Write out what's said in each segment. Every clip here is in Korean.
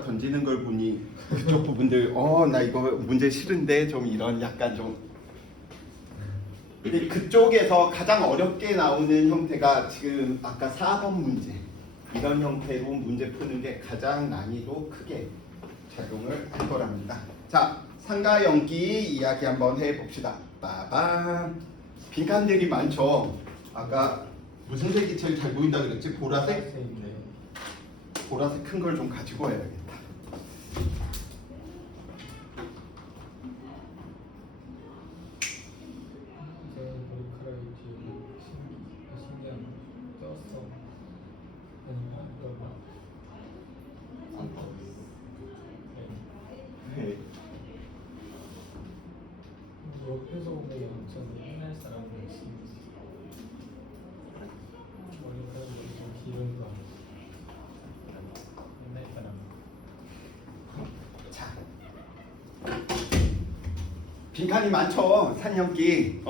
던지는 걸 보니 그쪽 부분들 나 이거 문제 싫은데 좀 이런 약간 좀 근데 그쪽에서 가장 어렵게 나오는 형태가 지금 아까 4번 문제 이런 형태로 문제 푸는 게 가장 난이도 크게 작용을 할 거랍니다. 자, 상가 연기 이야기 한번 해봅시다. 빠밤. 빈칸들이 많죠. 아까 무슨 색이 제일 잘 보인다 그랬지? 보라색? 보라색 큰 걸 좀 가지고 와야겠다. 네. 옆에서 보면 엄청 옛날 사람이었어. 머리가 좀 길은 거. 옛날 사람. 자, 빈칸이 많죠. 산연기.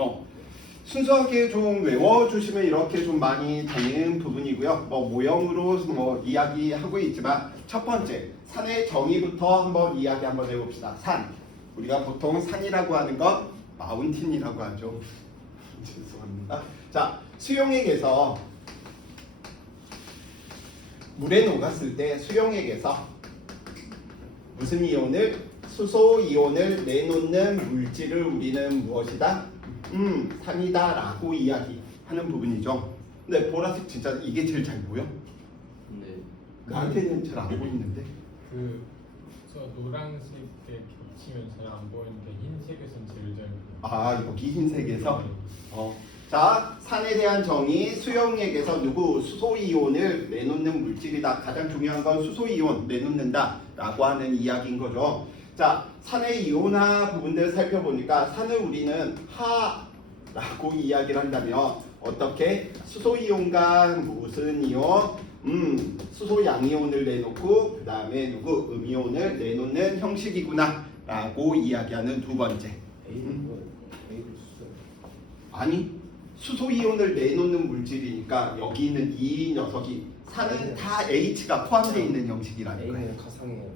순수하게 좀 외워주시면 이렇게 좀 많이 되는 부분이고요. 모형으로 이야기하고 있지만 첫 번째 산의 정의부터 한번 이야기 한번 해봅시다. 산. 우리가 보통 산이라고 하는 건 마운틴이라고 하죠. 죄송합니다. 자, 수용액에서 물에 녹았을 때 수용액에서 무슨 이온을 수소 이온을 내놓는 물질을 우리는 무엇이다? 산이다 라고 이야기하는 부분이죠. 근데 보라색 진짜 이게 제일 잘 보여? 네. 나한테는 잘 안 보이는데. 저 노란색에 겹치면 잘 안 보이는데 흰색에선 제일 잘 보여. 여기 흰색에서. 자, 산에 대한 정의 수용액에서 수소 이온을 내놓는 물질이다. 가장 중요한 건 수소 이온 내놓는다 라고 하는 이야기인 거죠. 자, 산의 이온화 부분들을 살펴보니까 산을 우리는 하라고 이야기를 한다면 어떻게 수소 이온과 무슨 이온? 수소 양이온을 내놓고 그 다음에 음이온을 내놓는 형식이구나 라고 이야기하는 두 번째. 아니, 수소 이온을 내놓는 물질이니까 여기 있는 이 녀석이 산은 다 H가 포함되어 있는 형식이라는 거예요. A는 가상이에요.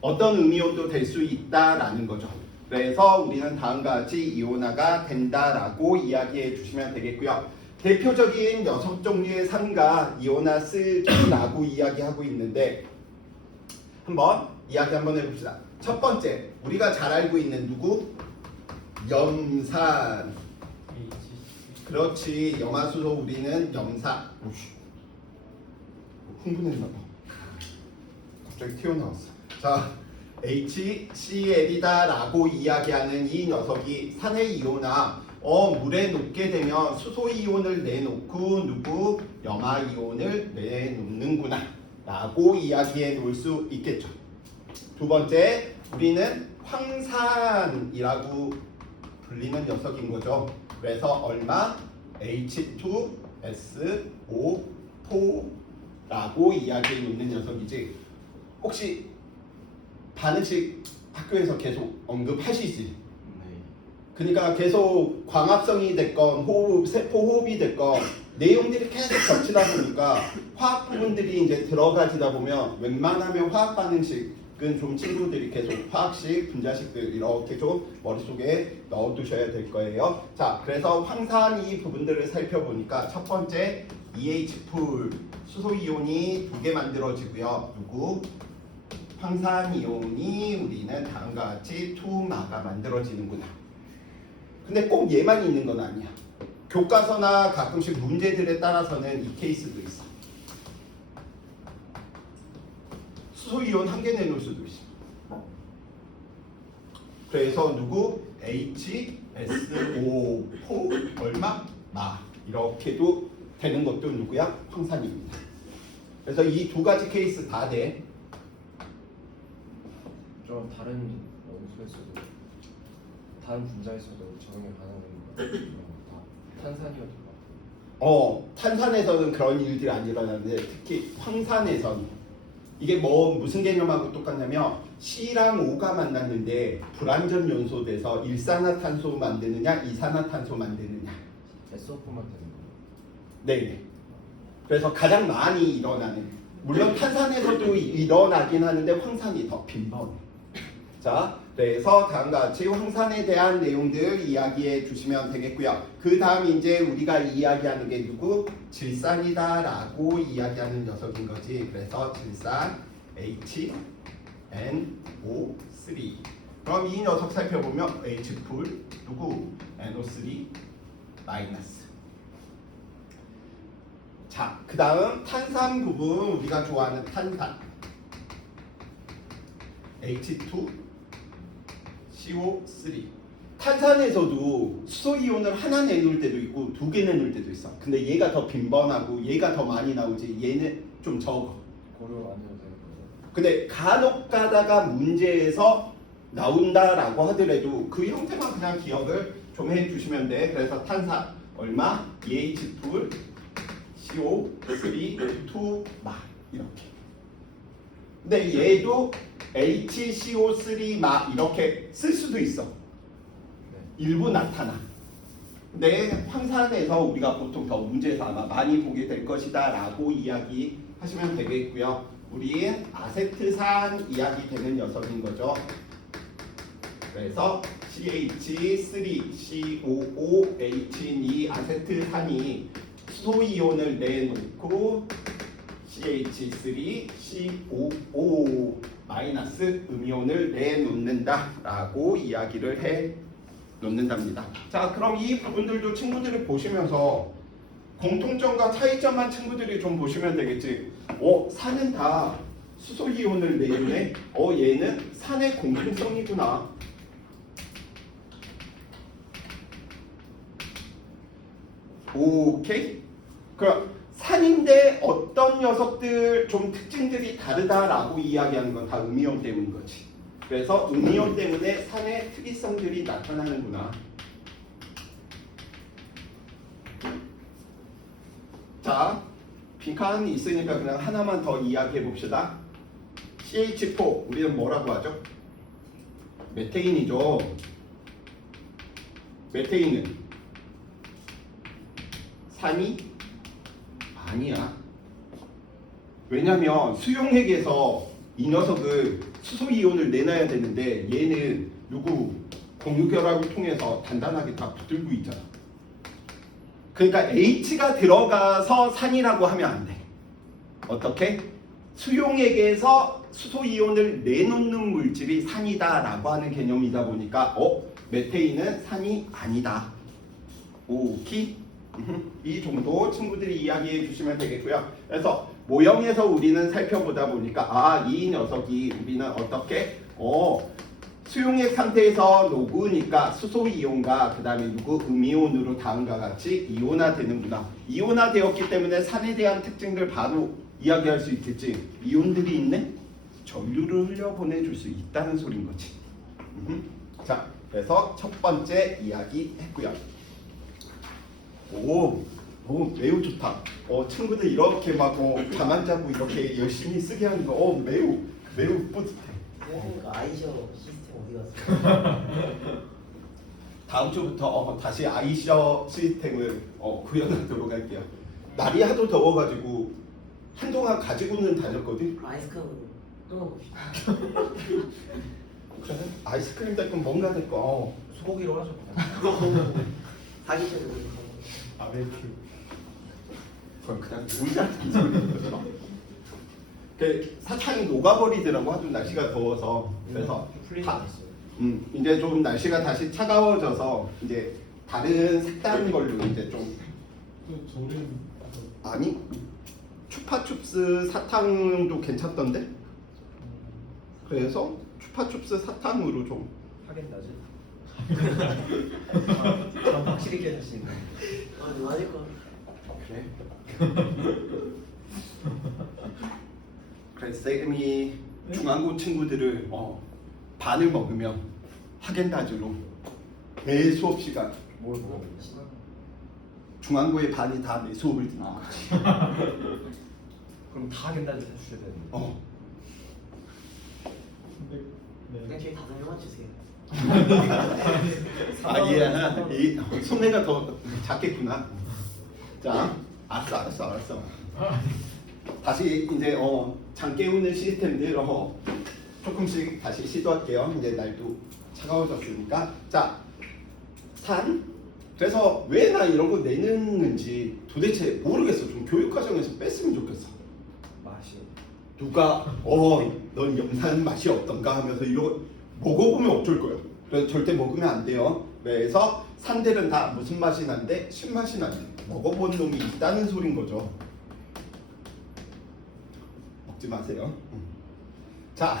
어떤 음이온도 될 수 있다라는 거죠. 그래서 우리는 다음과 같이 이온화가 된다라고 이야기해 주시면 되겠고요. 대표적인 6종류의 산과 이온화 쓰기라고 이야기하고 있는데 한번 이야기 한번 해봅시다. 첫 번째, 우리가 잘 알고 있는 염산. 그렇지, 염화수소 우리는 염산. 흥분했나봐. 갑자기 튀어나왔어. 자, HCl이다 라고 이야기하는 이 녀석이 산의 이온화 물에 녹게 되면 수소 이온을 내놓고 염화 이온을 내놓는구나 라고 이야기해 놓을 수 있겠죠. 두 번째, 우리는 황산이라고 불리는 녀석인 거죠. 그래서 얼마? H2SO4라고 이야기해 놓는 녀석이지. 혹시 반응식 학교에서 계속 언급하시지? 네. 그러니까 계속 광합성이 됐건 세포 호흡이 됐건 내용들이 계속 겹치다 보니까 화학 부분들이 이제 들어가지다 보면 웬만하면 화학 반응식은 좀 친구들이 계속 화학식, 분자식들 이렇게 좀 머릿속에 넣어두셔야 될 거예요. 자, 그래서 황산 이 부분들을 살펴보니까 첫 번째 EH풀 수소 이온이 2개 만들어지고요. 황산 이온이 우리는 다음과 같이 투마가 만들어지는구나. 근데 꼭 얘만 있는 건 아니야. 교과서나 가끔씩 문제들에 따라서는 이 케이스도 있어. 수소 이온 1개 내놓을 수도 있어. 그래서 HSO4 얼마? 마. 이렇게도 되는 것도 황산입니다. 그래서 이 두 가지 케이스 다 돼. 좀 다른 원소에서도 다른 분자에서도 적용이 가능한 다 탄산이어도 탄산에서는 그런 일들이 안 일어나는데 특히 황산에서는 이게 무슨 개념하고 똑같냐면 C랑 O가 만났는데 불완전 연소 돼서 일산화탄소 만드느냐 이산화탄소 만드느냐. SO4만 되는 거예요. 네. 그래서 가장 많이 일어나는 물론 탄산에서도 일어나긴 하는데 황산이 더 빈번해. 자, 그래서 다음과 같이 황산에 대한 내용들 이야기해 주시면 되겠고요. 그 다음 이제 우리가 이야기하는 게 누구? 질산이다라고 이야기하는 녀석인 거지. 그래서 질산 HNO3. 그럼 이 녀석 살펴보면 H풀 누구? NO3 마이너스. 자, 그 다음 탄산 부분 우리가 좋아하는 탄산 H2CO3. 탄산에서도 수소 이온을 하나 내놓을 때도 있고 두 개 내놓을 때도 있어. 근데 얘가 더 빈번하고 얘가 더 많이 나오지 얘는 좀 적어. 고려 안 해도 되는 거죠? 근데 간혹 가다가 문제에서 나온다라고 하더라도 그 형태만 그냥 기억을 좀 해주시면 돼. 그래서 탄산 얼마? EH2 CO3 2 마 이렇게. 근데 얘도 HCO3 마 이렇게 쓸 수도 있어. 일부 나타나. 근데 황산에서 우리가 보통 더 문제에서 아마 많이 보게 될 것이다라고 이야기하시면 되겠고요. 우리 아세트산 이야기 되는 녀석인 거죠. 그래서 CH3COOH2 아세트산이 수소 이온을 내놓고 CH3COO 마이너스 음이온을 내놓는다라고 이야기를 해 놓는답니다. 자, 그럼 이 부분들도 친구들이 보시면서 공통점과 차이점만 친구들이 좀 보시면 되겠지. 산은 다 수소 이온을 내네. 얘는 산의 공통성이구나. 오케이. 그럼 산인데 어떤 녀석들 좀 특징들이 다르다라고 이야기하는 건 다 음이온 때문인 거지. 그래서 음이온 때문에 산의 특이성들이 나타나는구나. 자, 빈칸이 있으니까 그냥 하나만 더 이야기해 봅시다. CH4 우리는 뭐라고 하죠? 메테인이죠. 메테인은 산이 아니야. 왜냐면 수용액에서 이 녀석을 수소 이온을 내놔야 되는데 얘는 누구 공유결합을 통해서 단단하게 다 붙들고 있잖아. 그러니까 H가 들어가서 산이라고 하면 안 돼. 어떻게? 수용액에서 수소 이온을 내놓는 물질이 산이다라고 하는 개념이다 보니까 메테인은 산이 아니다. 오케이? 이 정도 친구들이 이야기해 주시면 되겠고요. 그래서 모형에서 우리는 살펴보다 보니까 이 녀석이 우리는 어떻게 수용액 상태에서 녹으니까 수소 이온과 그 다음에 누구 음이온으로 다음과 같이 이온화되는구나. 이온화되었기 때문에 산에 대한 특징들 바로 이야기할 수 있겠지. 이온들이 있네? 전류를 흘려보내줄 수 있다는 소린 거지. 자, 그래서 첫 번째 이야기 했고요. 매우 좋다. 친구들 이렇게 막 잠 안 자고 이렇게 열심히 쓰게 하는 거 매우 뿌듯해. 아이셔 시스템 어디 갔어? 다음 주부터 다시 아이셔 시스템을 구현하도록 할게요. 날이 하도 더워가지고 한동안 가지고는 다녔거든. 아이스크림으로 끊어봅시다. 그래? 아이스크림 됐건 뭔가 됐건 소고기로 하죠. 사기 전에 우리 바베큐. 그건 그냥 놀자 이소리인 거죠. 그 사탕이 녹아버리더라고 하도 날씨가 더워서. 그래서 풀리지 다- 않았어요. 이제 좀 날씨가 다시 차가워져서 이제 다른 색다른 걸로 이제 좀 또 조림. 아니 추파춥스 사탕도 괜찮던데. 그래서 추파춥스 사탕으로 좀 하겐다즈. 전 확실히 깨주시네. 맞을 거. 그래. 그래 쌤이 중앙고 친구들을 반을 먹으면 하겐다즈로 매 수업 시간 뭘 먹어요? 중앙고의 반이 다 내 수업을 듣는 거지. 그럼 다 하겐다즈 해주셔야 되는데. 근데 그냥 네. 저희 다섯 명만 주세요. 이 손해가 더 작겠구나. 자, 알았어. 다시 이제 장 깨우는 시스템들 조금씩 다시 시도할게요. 이제 날도 차가워졌으니까. 자, 산. 그래서 왜 나 이런 거 내는지 도대체 모르겠어. 좀 교육 과정에서 뺐으면 좋겠어. 맛이. 누가 넌 염산 맛이 어떤가 하면서 이거 먹어보면 어쩔 거예요. 그래서 절대 먹으면 안 돼요. 그래서 산들은 다 무슨 맛이 난데 신맛이 난대. 먹어본 놈이 있다는 소린 거죠. 먹지 마세요. 자,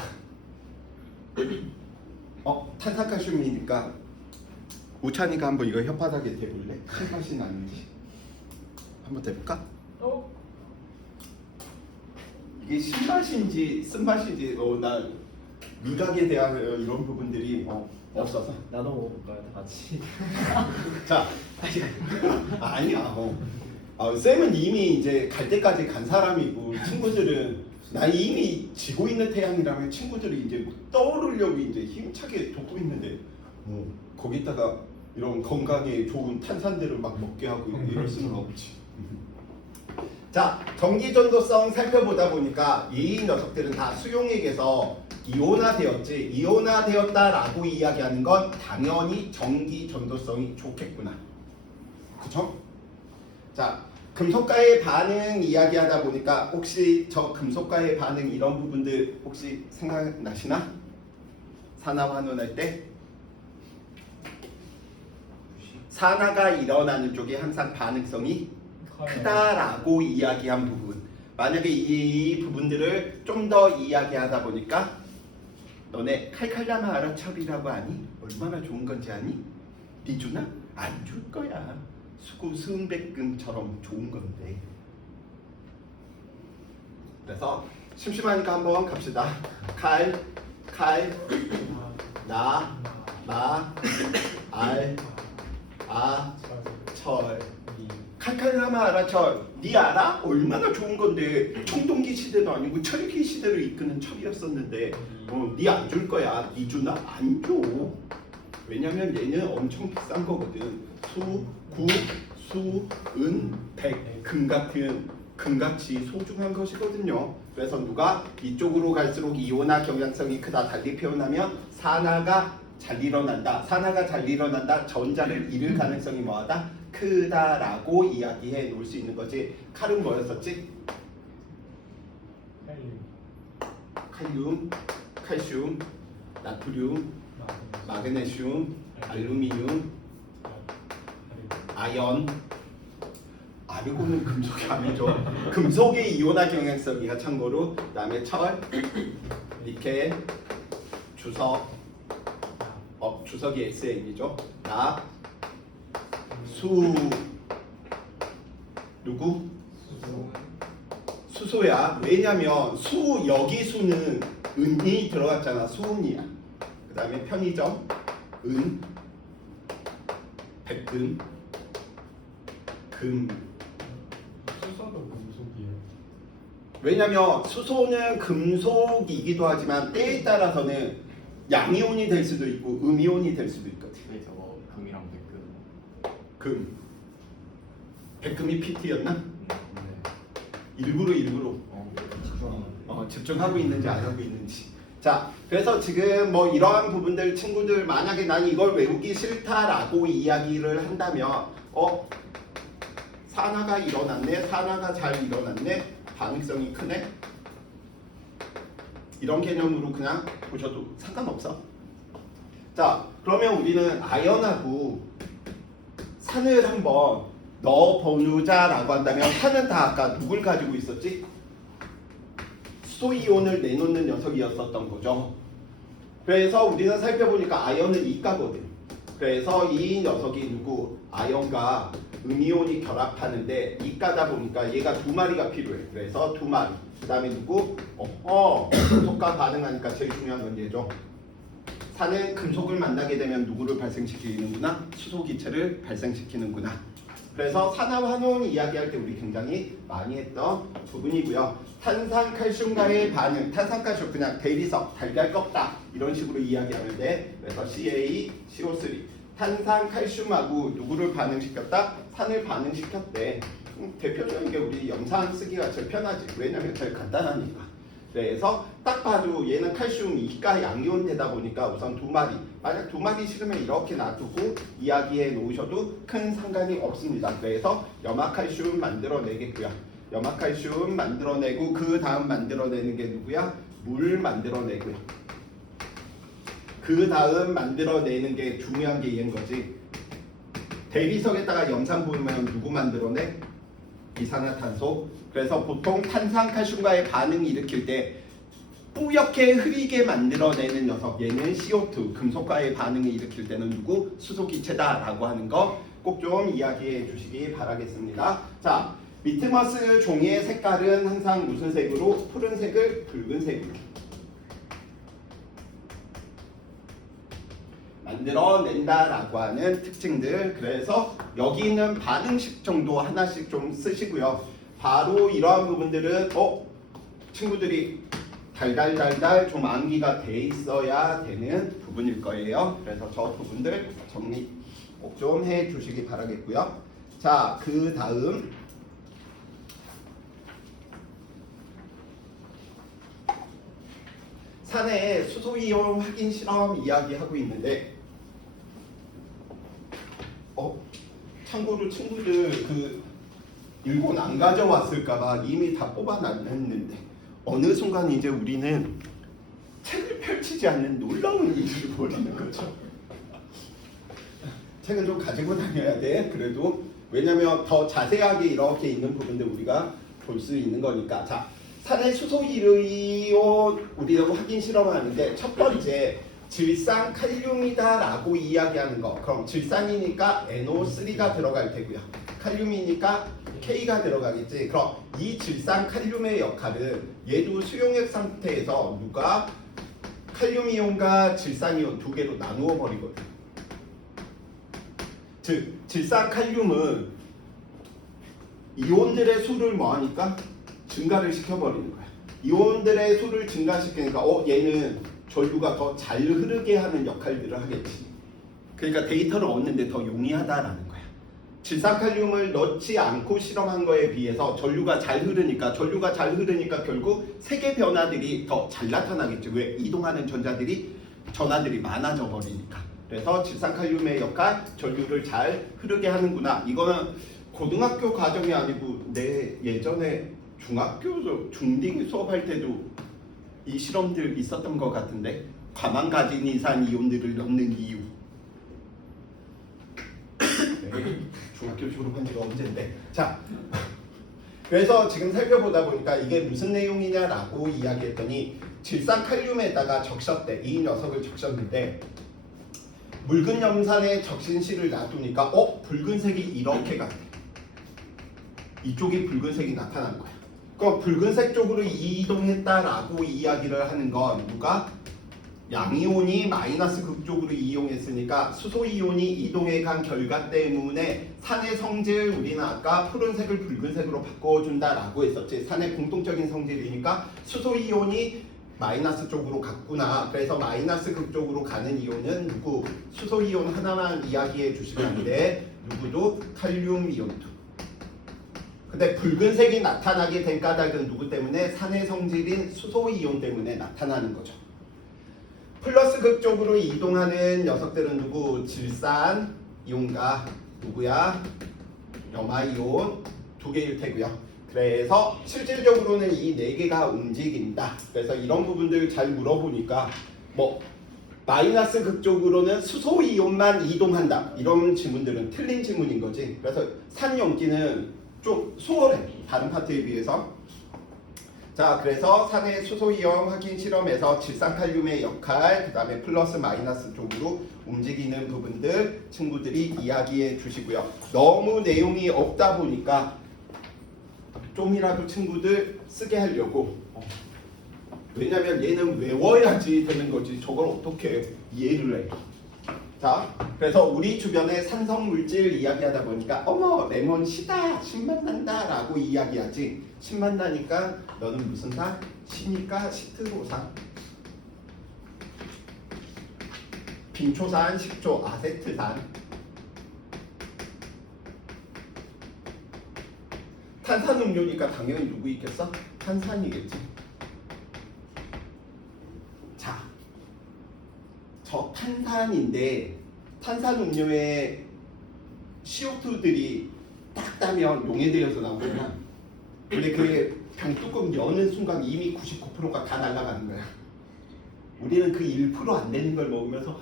탄산칼슘이니까 우찬이가 한번 이거 혓바닥에 대볼래? 신맛이 나는지 한번 대볼까? 이게 신맛인지 쓴맛인지 나 미각에 대한 이런 부분들이 없어서. 나눠 먹어볼까요? 다 같이. 자, 아니야. 쌤은 이미 이제 갈 때까지 간 사람이고 친구들은 나 이미 지고 있는 태양이라면 친구들이 이제 막 떠오르려고 이제 힘차게 돕고 있는데 거기다가 이런 건강에 좋은 탄산들을 막 먹게 하고 이럴 수는 없지. 자, 전기전도성 살펴보다 보니까 이 녀석들은 다 수용액에서 이온화되었지. 이온화되었다라고 이야기하는 건 당연히 전기전도성이 좋겠구나. 그쵸? 자, 금속과의 반응 이야기하다 보니까 혹시 저 금속과의 반응 이런 부분들 혹시 생각나시나? 산화환원할 때 산화가 일어나는 쪽에 항상 반응성이 크다라고 이야기한 부분. 만약에 이 부분들을 좀 더 이야기하다 보니까 너네 칼칼라마 아라철이라고 아니? 얼마나 좋은 건지 아니? 니 주나? 안 줄 거야. 수구 수은백금처럼 좋은 건데. 그래서 심심하니까 한번 갑시다. 철. 칼칼라마 아라철. 니 알아? 얼마나 좋은 건데. 청동기 시대도 아니고 철기 시대를 이끄는 철이었었는데 니 안 줄 거야. 니 주나? 안 줘. 왜냐면 얘는 엄청 비싼 거거든. 수, 구, 수, 은, 백. 금같이 소중한 것이거든요. 그래서 누가 이쪽으로 갈수록 이온화 경향성이 크다. 달리 표현하면 산화가 잘 일어난다. 산화가 잘 일어난다. 전자를 잃을 가능성이 뭐하다? 크다라고 이야기해 놓을 수 있는 거지. 칼은 뭐였었지? 칼륨, 칼슘, 나트륨, 마그네슘, 알루미늄, 아연. 아르곤은 금속이 아니죠. 금속의 이온화 경향성이야 참고로. 그 다음에 철, 니켈, 주석, 주석이 SN이죠. 나, 수, 누구? 수소야. 왜냐면 여기 수는 은이 들어갔잖아. 수은이야. 그 다음에 편의점, 은, 백금, 금. 수소도 금속이에요. 왜냐면 수소는 금속이기도 하지만 때에 따라서는 양이온이 될 수도 있고 음이온이 될 수도 있거든. 그래서 금이랑 백금. 금. 백금이 PT였나? 네. 일부러 집중하고 있는지 안 하고 있는지. 자, 그래서 지금 뭐 이러한 부분들 친구들 만약에 난 이걸 외우기 싫다라고 이야기를 한다면 산화가 일어났네, 산화가 잘 일어났네, 반응성이 크네, 이런 개념으로 그냥 보셔도 상관없어. 자, 그러면 우리는 아연하고 산을 한번 넣어보자라고 한다면 산은 다 아까 누굴 가지고 있었지? 수소이온을 내놓는 녀석이었었던 거죠. 그래서 우리는 살펴보니까 아연은 이가거든. 그래서 이 녀석이 누구? 아연과 음이온이 결합하는데 이가다 보니까 얘가 두 마리가 필요해. 그래서 두 마리. 그 다음에 누구? 금속과 반응하니까 제일 중요한 건 얘죠. 산은 금속을 만나게 되면 누구를 발생시키는구나? 수소기체를 발생시키는구나. 그래서 산화환원 이야기할 때 우리 굉장히 많이 했던 부분이고요. 탄산칼슘과의 반응, 탄산칼슘 그냥 대리석, 달걀 껍다 이런 식으로 이야기하는데, 그래서 CaCO3 탄산칼슘하고 누구를 반응시켰다? 산을 반응시켰대. 대표적인 게 우리 염산 쓰기가 제일 편하지. 왜냐면 제일 간단하니까. 그래서 딱 봐도 얘는 칼슘 이가 양이온 되다 보니까 우선 두 마리. 만약 두 마리 싫으면 이렇게 놔두고 이야기해 놓으셔도 큰 상관이 없습니다. 그래서 염화칼슘 만들어내겠고요. 염화칼슘 만들어내고 그 다음 만들어내는 게 누구야? 물 만들어내고요. 그 다음 만들어내는 게 중요한 게 얘인 거지. 대리석에다가 염산 부으면 누구 만들어내? 이산화탄소. 그래서 보통 탄산칼슘과의 반응을 일으킬 때 뿌옇게 흐리게 만들어내는 녀석, 얘는 CO2, 금속과의 반응을 일으킬 때는 누구? 수소기체다라고 하는 거 꼭 좀 이야기해 주시기 바라겠습니다. 자, 리트머스 종이의 색깔은 항상 무슨 색으로? 푸른색을 붉은색으로 만들어낸다라고 하는 특징들. 그래서 여기 있는 반응식 정도 하나씩 좀 쓰시고요. 바로 이러한 부분들은 친구들이 달달달달 좀 암기가 돼 있어야 되는 부분일 거예요. 그래서 저 부분들 정리 꼭 좀 해 주시기 바라겠고요. 자, 그 다음 산에 수소이온 확인 실험 이야기하고 있는데 참고로 친구들 그 일본 안 가져왔을까봐 이미 다 뽑아놨는데 어느 순간 이제 우리는 책을 펼치지 않는 놀라운 일을 벌이는 거죠. 책은 좀 가지고 다녀야 돼. 그래도 왜냐면 더 자세하게 이렇게 있는 부분들 우리가 볼 수 있는 거니까. 자, 산의 수소이온 우리가 확인 실험하는데 첫 번째 질산 칼륨이다라고 이야기하는 거. 그럼 질산이니까 NO3가 들어갈 테고요. 칼륨이니까 K가 들어가겠지. 그럼 이 질산 칼륨의 역할은 얘도 수용액 상태에서 누가 칼륨이온과 질산이온 두 개로 나누어 버리거든. 즉 질산 칼륨은 이온들의 수를 뭐하니까 증가를 시켜버리는 거야. 이온들의 수를 증가시키니까 얘는 전류가 더 잘 흐르게 하는 역할들을 하겠지. 그러니까 데이터를 얻는데 더 용이하다라는 거야. 질산칼륨을 넣지 않고 실험한 거에 비해서 전류가 잘 흐르니까 결국 세계 변화들이 더 잘 나타나겠죠. 왜? 이동하는 전하들이 많아져 버리니까. 그래서 질산칼륨의 역할, 전류를 잘 흐르게 하는구나. 이거는 고등학교 과정이 아니고 내 예전에 중학교 중딩 수업할 때도 이 실험들 있었던 것 같은데 과망가진이산 이온들을 넣는 이유. 네, 중학교 졸업한 지가 언젠데. 자, 그래서 지금 살펴보다 보니까 이게 무슨 내용이냐라고 이야기했더니 질산칼륨에다가 적셨대. 이 녀석을 적셨는데 묽은 염산에 적신실을 놔두니까 붉은색이 이렇게 같대. 이쪽이 붉은색이 나타난 거야. 그럼 붉은색 쪽으로 이동했다라고 이야기를 하는 건 누가? 양이온이 마이너스 극쪽으로 이용했으니까 수소이온이 이동해 간 결과 때문에 산의 성질 우리는 아까 푸른색을 붉은색으로 바꿔준다라고 했었지. 산의 공통적인 성질이니까 수소이온이 마이너스 쪽으로 갔구나. 그래서 마이너스 극쪽으로 가는 이온은 누구? 수소이온 하나만 이야기해 주시면 안 돼. 누구도 칼륨 이온도. 근데 붉은색이 나타나게 된 까닭은 누구 때문에? 산의 성질인 수소이온 때문에 나타나는 거죠. 플러스 극쪽으로 이동하는 녀석들은 누구? 질산 이온과 누구야? 염화이온 두 개일 테고요. 그래서 실질적으로는 이 네 개가 움직인다. 그래서 이런 부분들 잘 물어보니까 마이너스 극쪽으로는 수소이온만 이동한다. 이런 질문들은 틀린 질문인 거지. 그래서 산 용기는 좀 수월해. 다른 파트에 비해서. 자, 그래서 산의 수소이온 확인 실험에서 질산칼륨의 역할, 그 다음에 플러스 마이너스 쪽으로 움직이는 부분들 친구들이 이야기해 주시고요. 너무 내용이 없다 보니까 좀이라도 친구들 쓰게 하려고. 왜냐면 얘는 외워야지 되는 거지. 저걸 어떻게 이해를 해. 자, 그래서 우리 주변에 산성물질 이야기하다 보니까 어머 레몬 시다 신맛난다 라고 이야기하지. 신맛나니까 너는 무슨 산? 시니까 시트로산, 빙초산, 식초, 아세트산. 탄산음료니까 당연히 누구 있겠어? 탄산이겠지. 자, 저 탄산인데 탄산음료에 CO2들이 딱 따면 용해되어서 나오잖아. 근데 그게 병뚜껑 여는 순간 이미 99%가 다 날아가는 거야. 우리는 그 1% 안 되는 걸 먹으면서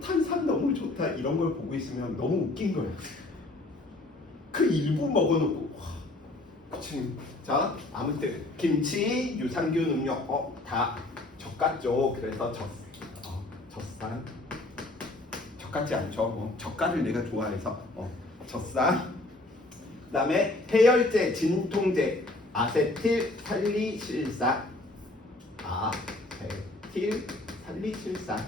탄산 너무 좋다 이런 걸 보고 있으면 너무 웃긴 거야. 그 일부 먹어놓고 그치. 자, 아무튼 김치, 유산균 음료 다 젓같죠. 그래서 젓산 젓같지 않죠. 젓갈을 내가 좋아해서 젓산. 그다음에 해열제, 진통제, 아세틸살리실산. 아세틸살리실산.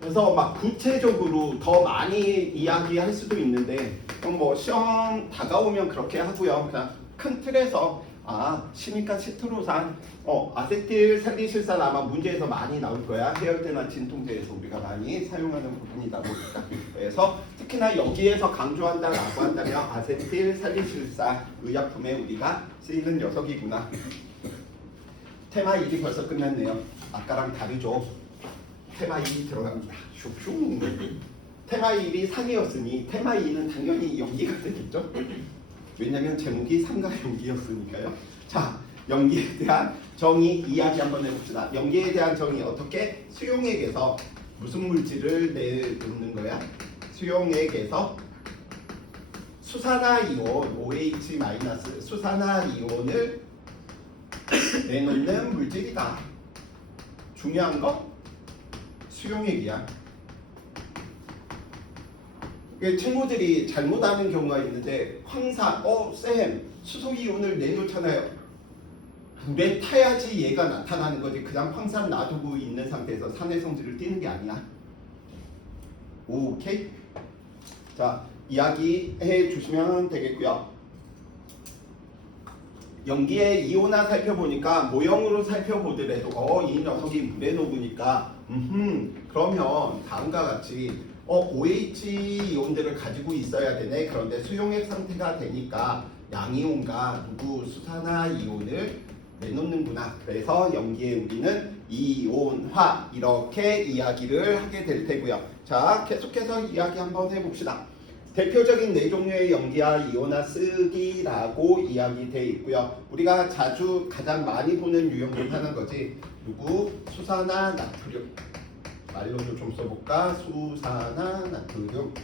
그래서 막 구체적으로 더 많이 이야기할 수도 있는데 뭐 시험 다가오면 그렇게 하고요. 그냥 큰 틀에서 시니까 시트로산, 아세틸살리실산 아마 문제에서 많이 나올 거야. 해열제나 진통제에서 우리가 많이 사용하는 부분이다 보니까. 그래서 특히나 여기에서 강조한다라고 한다면 아세틸살리실산 의약품에 우리가 쓰이는 녀석이구나. 테마 1이 벌써 끝났네요. 아까랑 다르죠. 테마 2이 들어갑니다. 슉슉. 테마 1이 산이었으니 테마 2는 당연히 연기가 되겠죠. 왜냐면 제목이 삼각 연기였으니까요. 자, 연기에 대한 정의 이야기 한번 해봅시다. 연기에 대한 정의 어떻게? 수용액에서 무슨 물질을 내놓는 거야? 수용액에서 수산화이온 OH- 수산화이온을 내놓는 물질이다. 중요한 거 수용액이야. 친구들이 잘못 아는 경우가 있는데 황산, 쌤 수소이온을 내놓잖아요. 물에 타야지 얘가 나타나는 거지. 그냥 황산 놔두고 있는 상태에서 산의 성질을 띠는 게 아니야. 오케이? 자, 이야기해 주시면 되겠고요. 연기의 이온화 살펴보니까 모형으로 살펴보더라도 이 녀석이 물에 녹으니까 그러면 다음과 같이 OH 이온들을 가지고 있어야 되네. 그런데 수용액 상태가 되니까 양이온과 누구 수산화 이온을 내놓는구나. 그래서 연기에 우리는 이온화 이렇게 이야기를 하게 될 테고요. 자, 계속해서 이야기 한번 해봅시다. 대표적인 네 종류의 연기와 이온화 쓰기라고 이야기되어 있고요. 우리가 자주 가장 많이 보는 유형 중 하나인 거지. 누구? 수산화 나트륨. 말로도 좀 써볼까? 수산화 나트륨.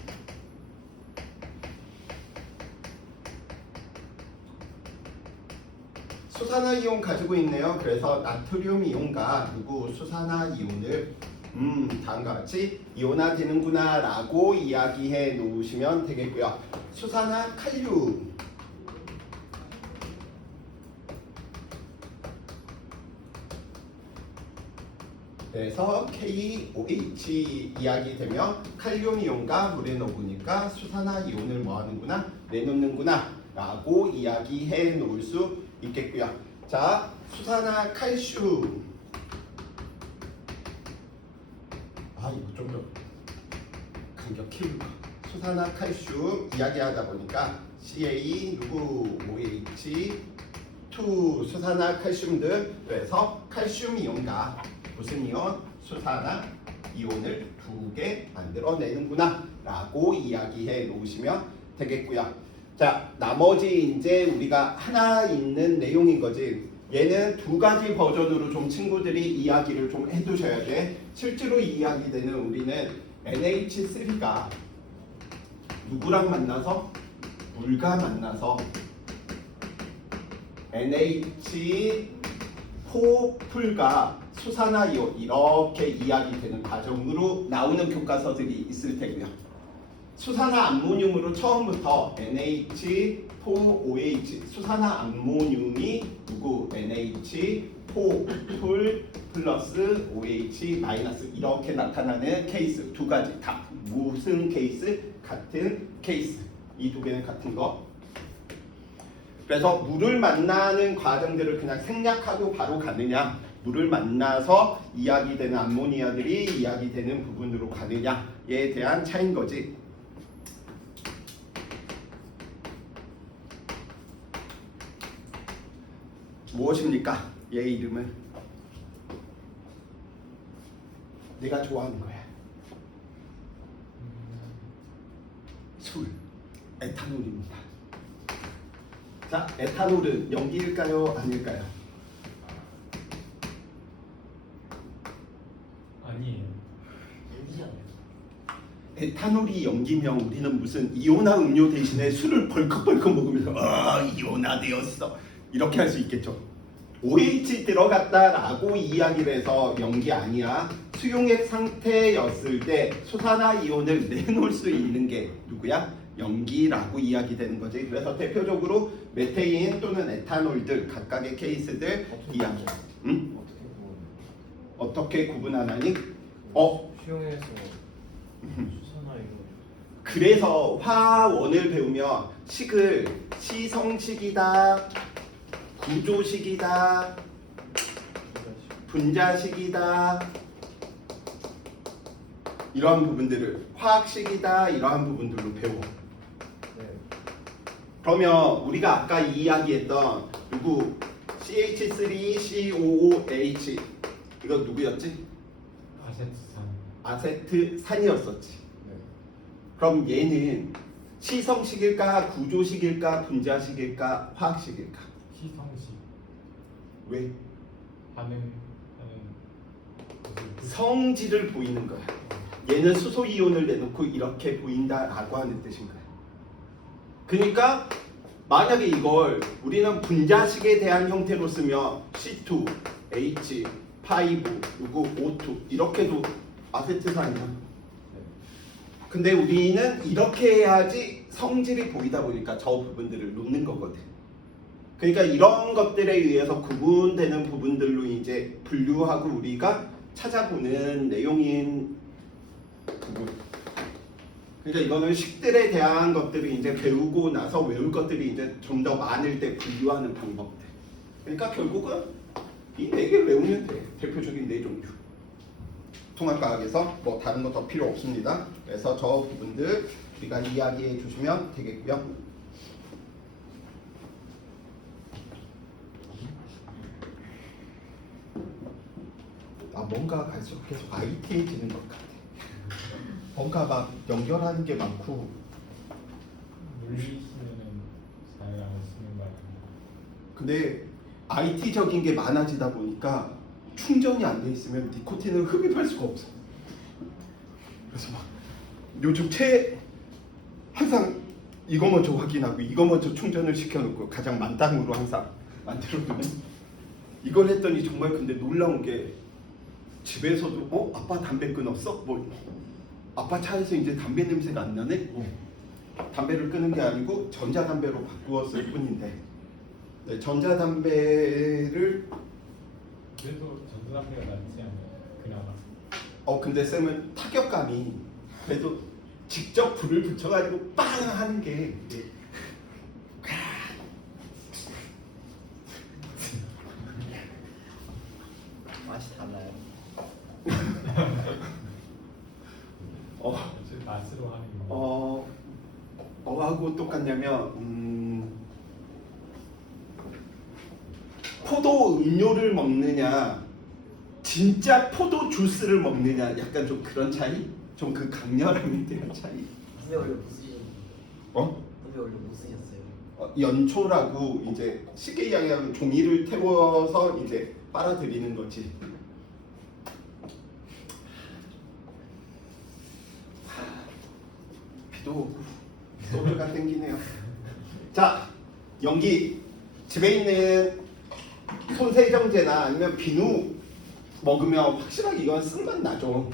수산화 이온 가지고 있네요. 그래서 나트륨 이온과 누구 수산화 이온을 다음과 같이 이온화되는구나 라고 이야기해 놓으시면 되겠고요. 수산화 칼륨. 그래서 KOH 이야기되면 칼륨 이온과 물에 녹으니까 수산화 이온을 뭐하는구나? 내놓는구나 라고 이야기해 놓을 수 있겠고요. 자, 수산화 칼슘. 이거 좀 더 간격 키울까? 수산화 칼슘 이야기하다 보니까 CA 누구 OH 2 수산화 칼슘들. 그래서 칼슘 이온과 무슨 이온? 수산화 이온을 두 개 만들어내는구나 라고 이야기해 놓으시면 되겠고요. 자, 나머지 이제 우리가 하나 있는 내용인 거지. 얘는 두 가지 버전으로 좀 친구들이 이야기를 좀 해두셔야 돼. 실제로 이야기되는 우리는 NH3가 누구랑 만나서? 물과 만나서 NH4풀과 수산화이온 이렇게 이야기되는 과정으로 나오는 교과서들이 있을 테고요. 수산화 암모늄으로 처음부터 NH4OH 수산화 암모늄이 누구? NH4풀 플러스 OH 마이너스 이렇게 나타나는 케이스 두 가지 다 무슨 케이스? 같은 케이스. 이 두 개는 같은 거. 그래서 물을 만나는 과정들을 그냥 생략하고 바로 가느냐, 물을 만나서 이야기되는 암모니아들이 이야기되는 부분으로 가느냐에 대한 차이인 거지. 무엇입니까? 얘 이름은 내가 좋아하는 거야. 술, 에탄올입니다. 자, 에탄올은 연기일까요? 아닐까요? 아니에요. 연기지 않아요. 에탄올이 연기면 우리는 무슨 이온화 음료 대신에 술을 벌컥벌컥 먹으면서 이온화 되었어 이렇게 할 수 있겠죠. OH 들어갔다라고 이야기를 해서 연기 아니야. 수용액 상태였을 때 수산화 이온을 내놓을 수 있는 게 누구야? 연기라고 이야기되는 거지. 그래서 대표적으로 메테인 또는 에탄올들 각각의 케이스들 이야기. 응? 어떻게 구분하나니? 수용해서 수산화 이거 그래서 화원을 배우면 식을 시성식이다, 구조식이다, 분자식이다 이러한 부분들을 화학식이다 이러한 부분들로 배워. 네. 그러면 우리가 아까 이야기했던 누구 CH3COOH 이거 누구였지? 아세트산. 아세트산이었었지. 네. 그럼 얘는 시성식일까 구조식일까 분자식일까 화학식일까? 희성식. 왜? 반응하는 성질을 보이는 거야. 얘는 수소 이온을 내놓고 이렇게 보인다라고 하는 뜻인 거야. 그러니까 만약에 이걸 우리는 분자식에 대한 형태로 쓰면 C2, H, 5, 그리고 O2 이렇게도 아세트산이야. 근데 우리는 이렇게 해야지 성질이 보이다 보니까 저 부분들을 놓는 거거든. 그러니까 이런 것들에 의해서 구분되는 부분들로 이제 분류하고 우리가 찾아보는 내용인 부분. 그러니까 이거는 식들에 대한 것들을 이제 배우고 나서 외울 것들이 이제 좀 더 많을 때 분류하는 방법들. 그러니까 결국은 이 4개 외우면 돼. 대표적인 4종류. 통합과학에서 뭐 다른 거 더 필요 없습니다. 그래서 저 부분들 우리가 이야기해 주시면 되겠고요. 뭔가 갈수록 계속 IT해지는 것 같아. 뭔가 막 연결하는 게 많고. 물리시면은 잘 안 쓰는 거 아니에요? 근데 IT적인 게 많아지다 보니까 충전이 안 돼 있으면 니코틴을 흡입할 수가 없어. 그래서 막 요즘 항상 이거 먼저 확인하고 이거 먼저 충전을 시켜놓고 가장 만땅으로 항상 만들어두는 이걸 했더니 정말 근데 놀라운 게 집에서도 아빠 담배 끊었어? 뭐 아빠 차에서 이제 담배 냄새가 안 나네? 담배를 끊은 게 아니고 전자담배로 바꾸었을 뿐인데 네, 전자담배를 그래도 전자담배가 낫지 않아요? 그나마. 근데 쌤은 타격감이 그래도 직접 불을 붙여가지고 빵 하는 게 맛이 달라요. 제 맛으로 하는 거. 뭐하고 똑같냐면 포도 음료를 먹느냐 진짜 포도 주스를 먹느냐 약간 좀 그런 차이? 좀 그 강렬함에 대한 차이. 근데 원래 못 쓰셨는데. 근데 원래 못 쓰셨어요. 연초라고 이제 쉽게 이야기하면 종이를 태워서 이제 빨아들이는 거지. 비도 오고 소주가 땡기네요. 자, 연기 집에 있는 손세정제나 아니면 비누 먹으면 확실하게 이건 쓴맛 나죠.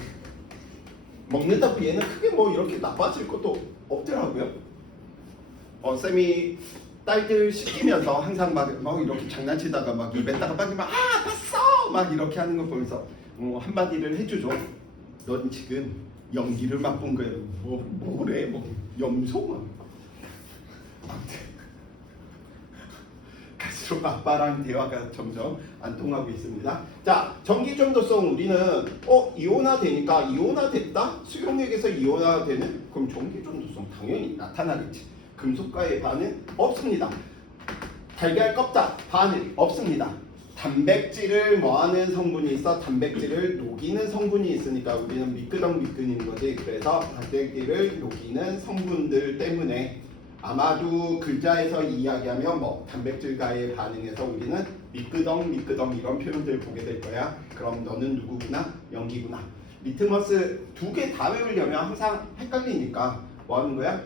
먹는다고 얘는 크게 뭐 이렇게 나빠질 것도 없더라고요. 쌤이 딸들 시키면서 항상 막 이렇게 장난치다가 막 입에다가 빠지면 봤어 막 이렇게 하는 거 보면서 한마디를 해주죠. 넌 지금 연기를 맛본 거예요. 뭐래? 염소 막. 아무튼 갈수록 아빠랑 대화가 점점 안 통하고 있습니다. 자, 전기 전도성 우리는 이온화 되니까 이온화 됐다? 수용액에서 이온화 되는? 그럼 전기 전도성 당연히 나타나겠지. 금속과의 반응 없습니다. 달걀 껍질 바늘 없습니다. 단백질을 뭐하는 성분이 있어? 단백질을 녹이는 성분이 있으니까 우리는 미끄덩미끈인 거지. 그래서 단백질을 녹이는 성분들 때문에 아마도 글자에서 이야기하면 뭐 단백질과의 반응에서 우리는 미끄덩 이런 표현들 보게 될 거야. 그럼 너는 누구구나? 연기구나. 리트머스 2개 다 외우려면 항상 헷갈리니까 뭐 하는 거야?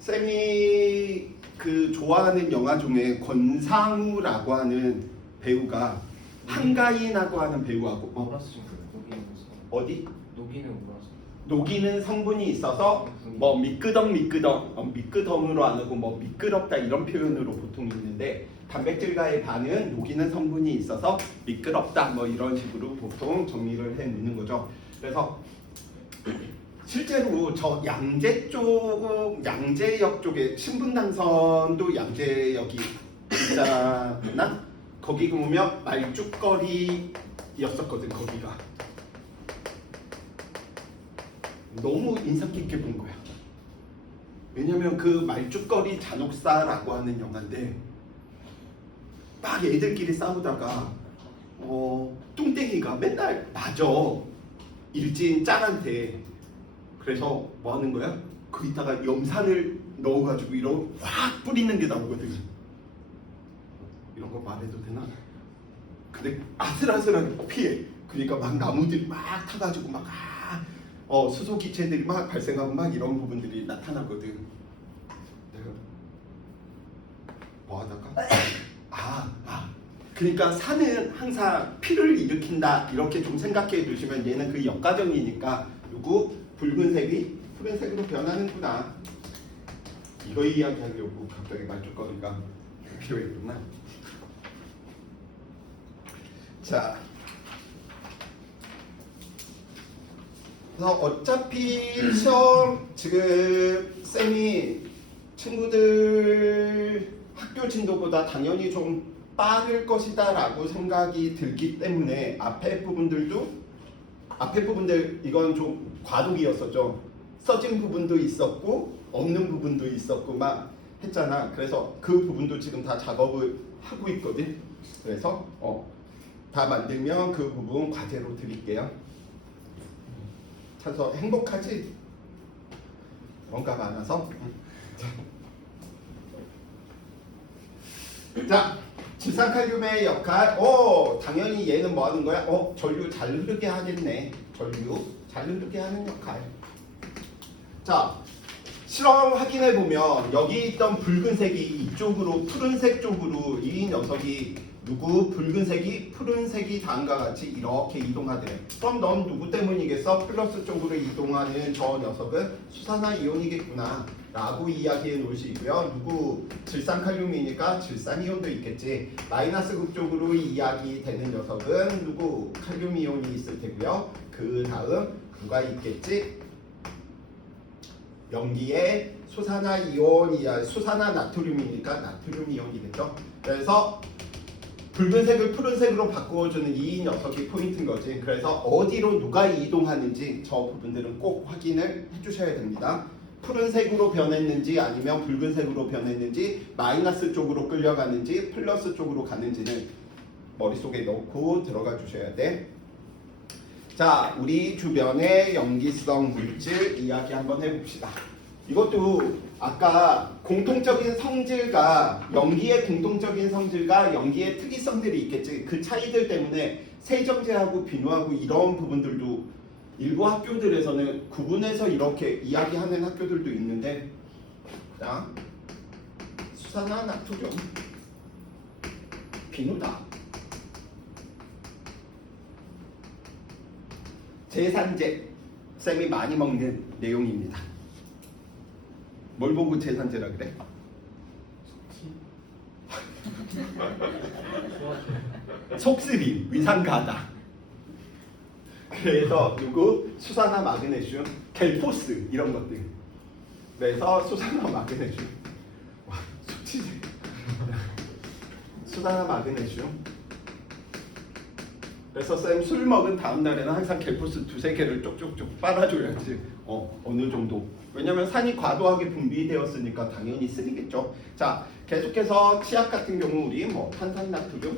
쌤이 그 좋아하는 영화 중에 권상우라고 하는 배우가 한가인하고 하는 배우하고 오라스 좀 녹이는 거. 어디? 녹이는 오라스. 녹이는 성분이 있어서 뭐 미끄덩으로 안 하고 뭐 미끄럽다 이런 표현으로 보통 있는데 단백질과의 반응 녹이는 성분이 있어서 미끄럽다 뭐 이런 식으로 보통 정리를 해 놓는 거죠. 그래서 실제로 저 양재역 쪽에 신분당선도 양재역이 있잖아. 거기 보면 말죽거리였었거든. 거기가 너무 인상 깊게 본 거야. 왜냐면 그 말죽거리 잔혹사라고 하는 영화인데 막 애들끼리 싸우다가 뚱땡이가 맨날 맞아. 일진 짠한테. 그래서 뭐 하는 거야? 거기다가 염산을 넣어가지고 이런 확 뿌리는 게 나오거든. 이런 거 말해도 되나? 근데 아슬아슬하게 피해. 그러니까 막 나무들이 막 타가지고 막 수소기체들이 막 발생하고 막 이런 부분들이 나타나거든. 내가 뭐 하다가 그러니까 산은 항상 피를 일으킨다 이렇게 좀 생각해 두시면 얘는 그 역과정이니까 누구 붉은색이 푸른색으로 변하는구나. 이거 이야기하려고 갑자기 말죽거리가 필요했구나. 자, 그래서 어차피 시험 지금 쌤이 친구들 학교 진도보다 당연히 좀 빠를 것이다 라고 생각이 들기 때문에 앞에 부분들 이건 좀 과도기였었죠. 써진 부분도 있었고 없는 부분도 있었고 막 했잖아. 그래서 그 부분도 지금 다 작업을 하고 있거든. 그래서 다 만들면 그 부분 과제로 드릴게요. 찾아서 행복하지? 뭔가 많아서. 자, 질산칼륨의 역할. 당연히 얘는 뭐 하는 거야? 전류 잘 흐르게 하겠네. 전류 잘 흐르게 하는 역할. 자, 실험 확인해 보면 여기 있던 붉은색이 이쪽으로 푸른색 쪽으로 이 녀석이 누구 붉은색이 푸른색이 다음과 같이 이렇게 이동하더래. 그럼 넌 누구 때문이겠어? 플러스 쪽으로 이동하는 저 녀석은 수산화이온이겠구나 라고 이야기해 놓을 수 있고요. 누구 질산칼륨이니까 질산이온도 있겠지. 마이너스 극 쪽으로 이야기되는 녀석은 누구 칼륨이온이 있을 테고요. 그 다음 누가 있겠지? 염기에 수산화이온이야. 수산화 나트륨이니까 나트륨 이온이겠죠. 그래서 붉은색을 푸른색으로 바꾸어주는 이 녀석이 포인트인 거지. 그래서 어디로 누가 이동하는지 저 부분들은 꼭 확인을 해주셔야 됩니다. 푸른색으로 변했는지 아니면 붉은색으로 변했는지 마이너스 쪽으로 끌려가는지 플러스 쪽으로 가는지는 머릿속에 넣고 들어가 주셔야 돼. 자, 우리 주변의 염기성 물질 이야기 한번 해봅시다. 이것도 아까 공통적인 성질과 염기의 공통적인 성질과 염기의 특이성들이 있겠지. 그 차이들 때문에 세정제하고 비누하고 이런 부분들도 일부 학교들에서는 구분해서 이렇게 이야기하는 학교들도 있는데, 자, 수산화 나트륨 비누다. 제산제, 쌤이 많이 먹는 내용입니다. 뭘 보고 제산제라 그래? 속쓰림, 위산가다. 그래서 누구? 수산화 마그네슘, 겔포스 이런 것들. 그래서 수산화 마그네슘. 와, 속치지. 수산화 마그네슘. 그래서 쌤 술 먹은 다음 날에는 항상 겔포스 2-3개를 쪽쪽쪽 빨아줘야지. 어느 정도. 왜냐면 산이 과도하게 분비되었으니까 당연히 쓰리겠죠. 자, 계속해서 치약 같은 경우 우리 뭐 탄산나트륨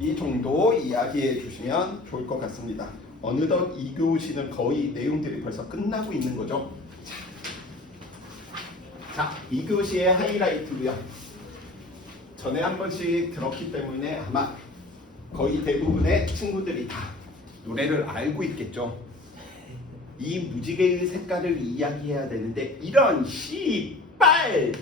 이 정도 이야기해 주시면 좋을 것 같습니다. 어느덧 2교시는 거의 내용들이 벌써 끝나고 있는 거죠. 자, 2교시의 하이라이트고요. 전에 한 번씩 들었기 때문에 아마 거의 대부분의 친구들이 다 노래를 알고 있겠죠. 이 무지개의 색깔을 이야기해야 되는데 이런 씨발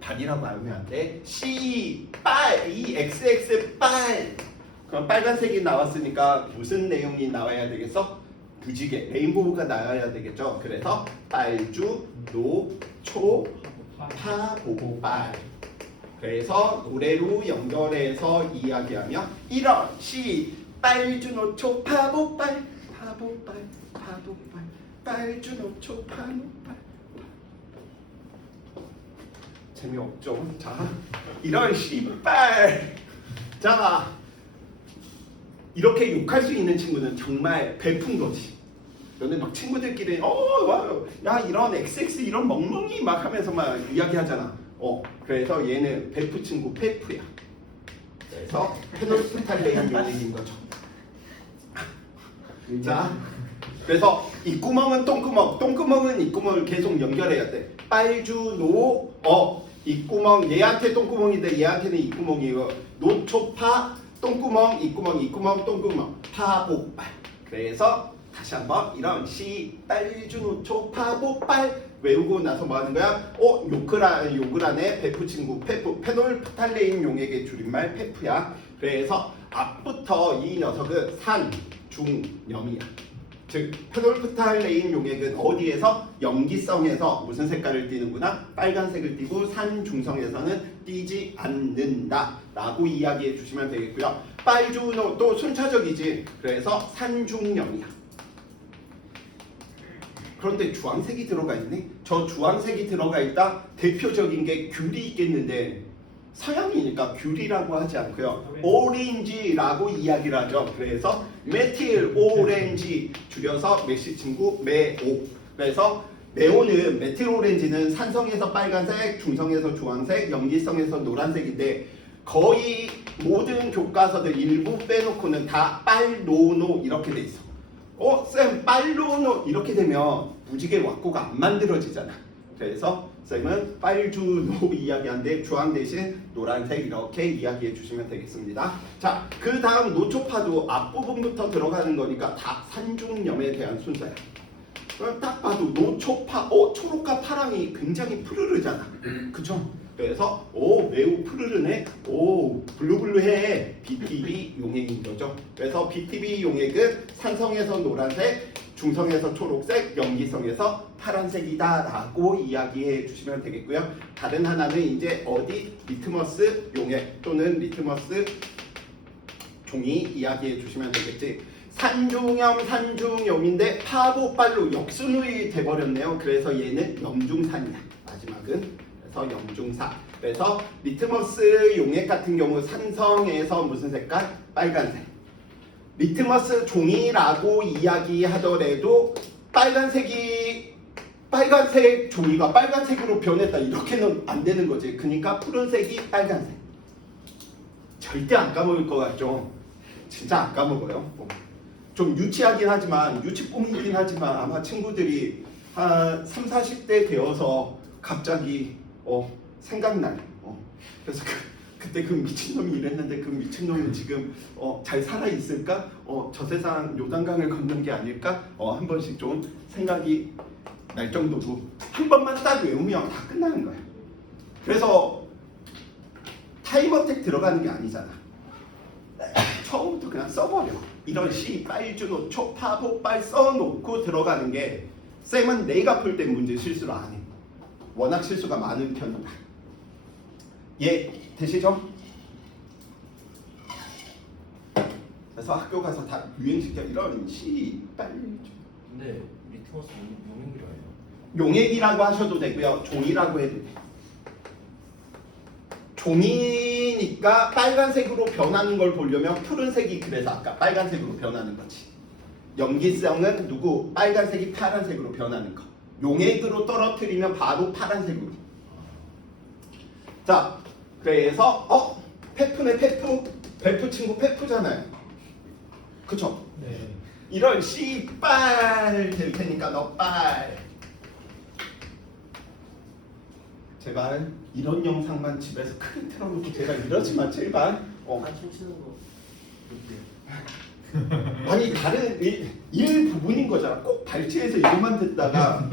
발이라고 하면 안 돼. 씨발 이 XX 빨 그럼 빨간색이 나왔으니까 무슨 내용이 나와야 되겠어? 무지개 레인보우가 나와야 되겠죠. 그래서 빨주 노초 파보빨 그래서 노래로 연결해서 이야기하면 이런 시 빨주노초 파보빨 파보빨 파보빨 빨주노초 파보빨 재미없죠? 자 이런 시빨 자 이렇게 욕할 수 있는 친구는 정말 베푼 거지. 너네 막 친구들끼리 야 이런 XX 이런 멍멍이 막 하면서 막 이야기하잖아. 그래서 얘는 베프 친구 페프야. 그래서 페놀프탈레인 용액인 거죠. 자 그래서 입구멍은 똥구멍, 똥구멍은 입구멍을 계속 연결해야 돼. 빨주노 입구멍 얘한테 똥구멍인데 얘한테는 입구멍이에요. 노초파 똥구멍 입구멍 입구멍 똥구멍 파보빨. 그래서 다시 한번 이런 시 빨주노초 파보빨 외우고 나서 뭐 하는 거야? 요글 안에 베프 친구 페프 페놀프탈레인 용액의 줄임말 페프야. 그래서 앞부터 이 녀석은 산중염이야. 즉 페놀프탈레인 용액은 어디에서 염기성에서 무슨 색깔을 띠는구나? 빨간색을 띠고 산중성에서는 띠지 않는다 라고 이야기해 주시면 되겠고요. 빨주노 또 순차적이지. 그래서 산중염이야. 그런데 주황색이 들어가 있네. 저 주황색이 들어가 있다. 대표적인 게 귤이 있겠는데 서양이니까 귤이라고 하지 않고요. 오렌지라고 이야기를 하죠. 그래서 메틸 오렌지 줄여서 메시 친구 메오. 그래서 메오는 메틸 오렌지는 산성에서 빨간색, 중성에서 주황색, 염기성에서 노란색인데 거의 모든 교과서들 일부 빼놓고는 다 빨로노 이렇게 돼 있어. 쌤 빨로노 이렇게 되면 무지개 왁구가 안 만들어지잖아. 그래서 쌤은 빨주노 이야기하는데 주황 대신 노란색 이렇게 이야기해 주시면 되겠습니다. 자, 그 다음 노초파도 앞부분부터 들어가는 거니까 다 산중염에 대한 순서야. 그럼 딱 봐도 노초파, 초록과 파랑이 굉장히 푸르르잖아. 그쵸? 그래서 매우 푸르르네. 블루블루해. BTB 용액인 거죠. 그래서 BTB 용액은 산성에서 노란색, 중성에서 초록색, 염기성에서 파란색이다 라고 이야기해 주시면 되겠고요. 다른 하나는 이제 리트머스 용액 또는 리트머스 종이 이야기해 주시면 되겠지. 산중염인데 파보빨로 역순위 돼버렸네요. 그래서 얘는 염중산이야. 마지막은 그래서 염중산. 그래서 리트머스 용액 같은 경우 산성에서 무슨 색깔? 빨간색. 리트머스 종이라고 이야기하더라도 빨간색 종이가 빨간색으로 변했다 이렇게는 안 되는 거지. 그러니까 푸른색이 빨간색. 절대 안 까먹을 것 같죠? 진짜 안 까먹어요. 좀 유치하긴 하지만 유치뽕이긴 하지만 아마 친구들이 한 3, 40대 되어서 갑자기 생각나요. 그래서 그때 그 미친놈이 이랬는데 그 미친놈은 지금 잘 살아 있을까? 저 세상 요단강을 걷는 게 아닐까? 한 번씩 좀 생각이 날 정도고 한 번만 딱 외우면 다 끝나는 거야. 그래서 타임어택 들어가는 게 아니잖아. 처음부터 그냥 써버려. 이런 시, 빨주노, 초파보빨 써놓고 들어가는 게 쌤은 내가 풀 때 문제 실수를 안 해. 워낙 실수가 많은 편이다. 되시죠? 그래서 학교 가서 다 유행시켜 이런 시, 빨주. 근데 리트머스 용액이라요. 용액이라고 하셔도 되고요. 종이라고 해도 돼. 종이니까 빨간색으로 변하는 걸 보려면 푸른색이 그래서 아까 빨간색으로 변하는 거지. 염기성은 누구? 빨간색이 파란색으로 변하는 거. 용액으로 떨어뜨리면 바로 파란색으로. 자, 그래서 페프네 페프. 페프 친구 페프잖아요. 그쵸? 네. 이런 씨빨 될 테니까 너 빨. 제발 이런 영상만 집에서 크게 틀어놓고 제가 이러지 마 제발. 다 춤추는 거 볼게요. 아니 다른 일 부분인 거잖아. 꼭 발치해서 이것만 듣다가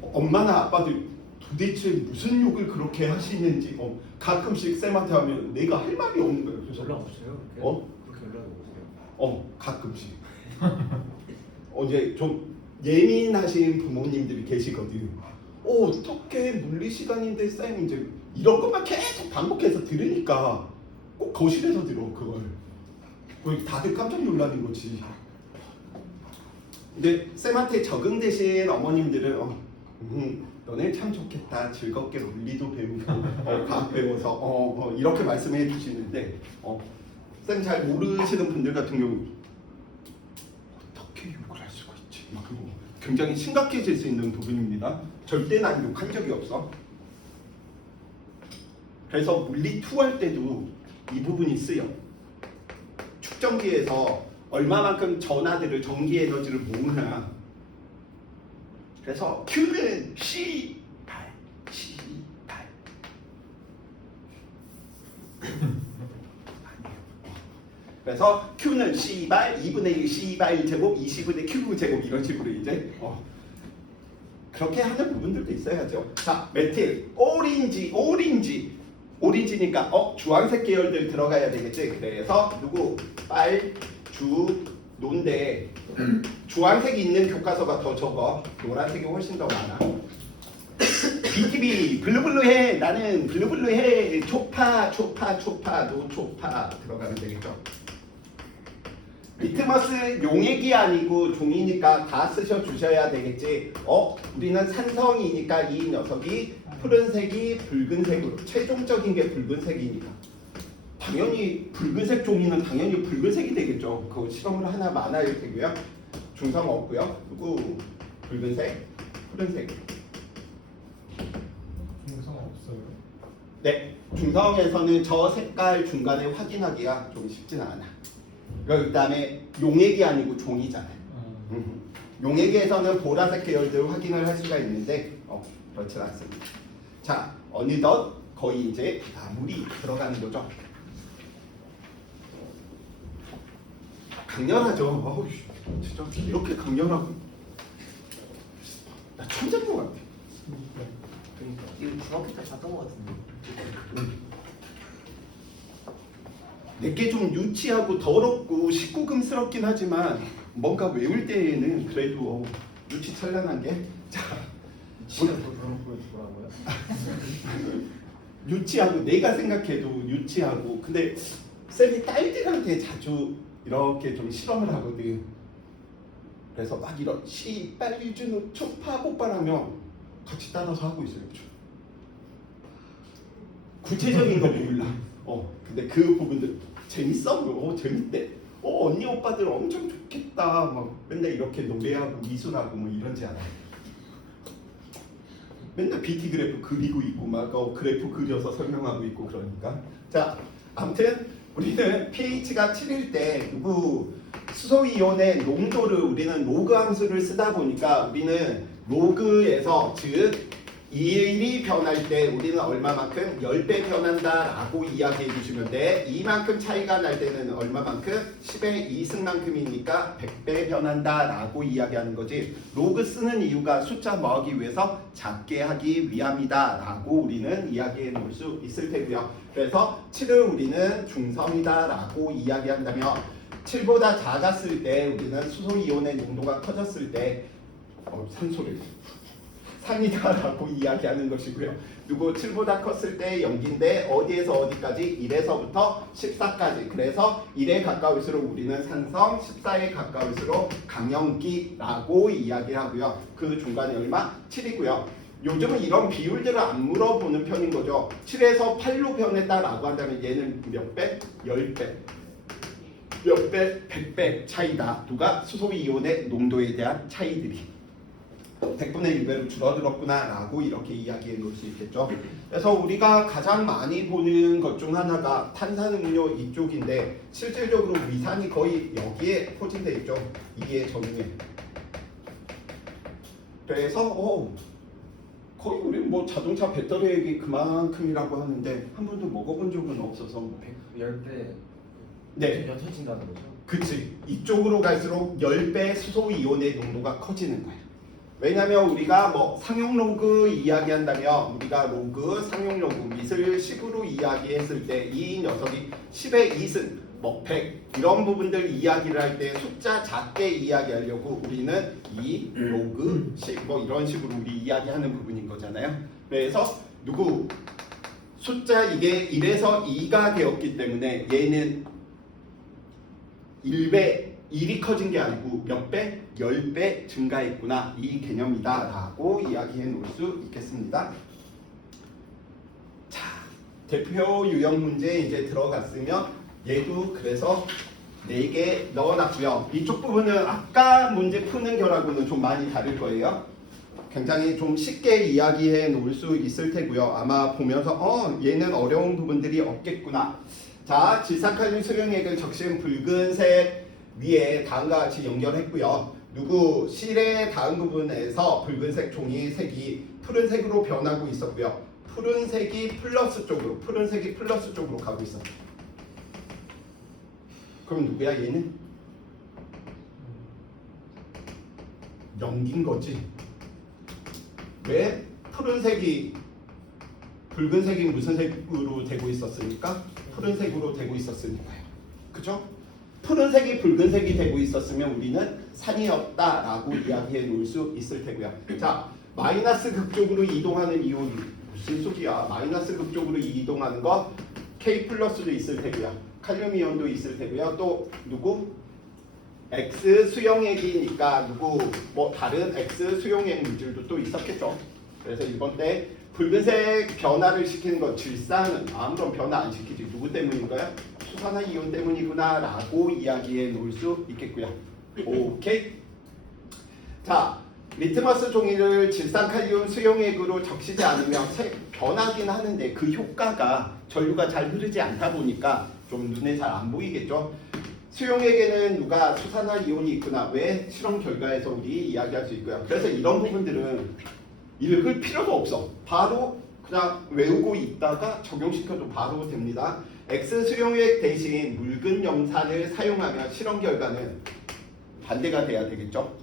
엄마나 아빠도 도대체 무슨 욕을 그렇게 하시는지 가끔씩 쌤한테 하면 내가 할 말이 없는 거예요. 그래서 연락 없어요? 그렇게 연락이 오세요? 가끔씩 이제 좀 예민하신 부모님들이 계시거든. 어떻게 물리 시간인데 쌤 이제 이런 것만 계속 반복해서 들으니까 꼭 거실에서 들어 그걸. 거의 다들 깜짝 놀라는 거지. 근데 쌤한테 적응되신 어머님들은 너네 참 좋겠다. 즐겁게 물리도 배우고 과학 배워서 이렇게 말씀해 주시는데 쌤 잘 모르시는 분들 같은 경우 어떻게 욕을 할 수가 있지? 막 그거 굉장히 심각해질 수 있는 부분입니다. 절대 난 욕한 적이 없어. 그래서 물리 2 할 때도 이 부분이 쓰여. 축전기에서 얼마만큼 전하들을 전기 에너지를 모으나. 그래서 Q는 C8 그래서 Q는 C발 2분의 1 C발 제곱 20분의 Q 제곱 이런 식으로 이제 그렇게 하는 부분들도 있어야죠. 자, 메틸 오렌지니까 주황색 계열들 들어가야 되겠지. 그래서 누구 빨, 주, 노인데 주황색이 있는 교과서가 더 적어. 노란색이 훨씬 더 많아. BTB 블루블루해. 나는 블루블루해. 초파 노초파 들어가면 되겠죠. 리트머스 용액이 아니고 종이니까 다 쓰셔 주셔야 되겠지. 우리는 산성이니까 이 녀석이 푸른색이 붉은색으로 최종적인 게 붉은색이니까 당연히 붉은색 종이는 당연히 붉은색이 되겠죠. 그거 실험을 하나 많아야 되고요. 중성 없고요. 그리고 붉은색, 푸른색. 중성 없어요. 네, 중성에서는 저 색깔 중간에 확인하기가 좀 쉽지는 않아. 그다음에 용액이 아니고 종이잖아요. 용액에서는 보라색 계열들 확인을 할 수가 있는데 그렇지 않습니다. 자, 어느덧 거의 이제 마무리 들어가는 거죠. 강렬하죠. 진짜 이렇게 강렬하고 나 천재인 것 같아. 그러니까 이거 중학교 때 봤던 거 같은데. 내게 좀 유치하고 더럽고 19금스럽긴 하지만 뭔가 외울 때에는 그래도 유치찬란한 게 자, 진짜 더 더럽고 뭐라고요? 유치하고 내가 생각해도 유치하고 근데 쌤이 딸들한테 자주 이렇게 좀 실험을 하거든. 그래서 막 이런 시빨준우 초파 폭발하면 같이 따라서 하고 있어요. 구체적인 건 몰라. 근데 그 부분들 재밌어? 재밌대. 언니 오빠들 엄청 좋겠다. 막 맨날 이렇게 노래하고 미술하고 뭐 이런지 않아. 맨날 BT 그래프 그리고 있고 막 그래프 그려서 설명하고 있고 그러니까. 자, 아무튼 우리는 pH가 7일 때 누구 수소 이온의 농도를 우리는 로그 함수를 쓰다 보니까 우리는 로그에서 즉 1이 변할 때 우리는 얼마만큼 10배 변한다라고 이야기해 주시면 돼. 이만큼 차이가 날 때는 얼마만큼 10의 2승만큼이니까 100배 변한다라고 이야기하는 거지. 로그 쓰는 이유가 숫자 모으기 위해서 작게 하기 위함이다라고 우리는 이야기해 놓을 수 있을 테고요. 그래서 7을 우리는 중성이다라고 이야기한다면 7보다 작았을 때 우리는 수소 이온의 농도가 커졌을 때 산소를 산이다라고 이야기하는 것이고요. 누구 7보다 컸을 때 0인데 어디에서 어디까지? 1에서부터 14까지. 그래서 1에 가까울수록 우리는 산성, 14에 가까울수록 강염기라고 이야기하고요. 그 중간에 얼마? 7이고요. 요즘은 이런 비율들을 안 물어보는 편인 거죠. 7에서 8로 변했다라고 한다면 얘는 몇 배? 10배. 몇 배, 100배 차이다. 누가? 수소 이온의 농도에 대한 차이들이 100분의 1배로 줄어들었구나 라고 이렇게 이야기해 놓을 수 있겠죠. 그래서 우리가 가장 많이 보는 것 중 하나가 탄산음료 이쪽인데 실질적으로 위산이 거의 여기에 포진되어 있죠. 이게 전후에. 그래서 거의 우리 뭐 자동차 배터리액이 그만큼이라고 하는데 한 번도 먹어본 적은 없어서 10배 네. 옅어진다는 거죠? 그치. 이쪽으로 갈수록 10배 수소 이온의 농도가 커지는 거야. 왜냐면 우리가 뭐 상용 로그 이야기한다면 우리가 로그, 상용 로그, 미술 식으로 이야기했을 때 이 녀석이 10의 2승, 뭐 100 이런 부분들 이야기를 할 때 숫자 작게 이야기하려고 우리는 이 로그, 식 뭐 이런 식으로 우리 이야기하는 부분인 거잖아요. 그래서 누구 숫자 이게 1에서 2가 되었기 때문에 얘는 1배 1이 커진 게 아니고 몇 배? 10배 증가했구나 이 개념이다 라고 이야기해 놓을 수 있겠습니다. 자, 대표 유형 문제 이제 들어갔으면 얘도 그래서 4개 넣어놨고요. 이쪽 부분은 아까 문제 푸는 거라고는 좀 많이 다를 거예요. 굉장히 좀 쉽게 이야기해 놓을 수 있을 테고요. 아마 보면서 얘는 어려운 부분들이 없겠구나. 자, 질산칼륨 수용액을 적신 붉은색 위에 다음과 같이 연결했고요. 누구 실의 다음 부분에서 붉은색 종이 색이 푸른색으로 변하고 있었고요. 푸른색이 플러스 쪽으로 가고 있었죠. 그럼 누구야 얘는? 연기인 거지. 왜? 푸른색이 붉은색이 무슨 색으로 되고 있었으니까? 푸른색으로 되고 있었으니까요. 그죠? 푸른색이 붉은색이 되고 있었으면 우리는 산이었다라고 이야기해 놓을 수 있을 테고요. 자, 마이너스 극쪽으로 이동하는 이온이 무슨 소리야? 마이너스 극쪽으로 이동하는 거 K 플러스도 있을 테고요. 칼륨 이온도 있을 테고요. 또 누구? X 수용액이니까 누구 뭐 다른 X 수용액 물질도 또 있었겠죠. 그래서 이번 때 붉은색 변화를 시키는 건 질산은 아무런 변화 안 시키지. 누구 때문인가요? 수산화 이온 때문이구나 라고 이야기해 놓을 수 있겠고요. 오케이. 자, 리트머스 종이를 질산칼륨 수용액으로 적시지 않으면 변하긴 하는데 그 효과가 전류가 잘 흐르지 않다 보니까 좀 눈에 잘 안 보이겠죠. 수용액에는 누가 수산화 이온이 있구나. 왜? 실험 결과에서 우리 이야기할 수 있고요. 그래서 이런 부분들은 읽을 필요도 없어. 바로 그냥 외우고 있다가 적용시켜도 바로 됩니다. X 수용액 대신 묽은 염산을 사용하면 실험 결과는 반대가 돼야 되겠죠.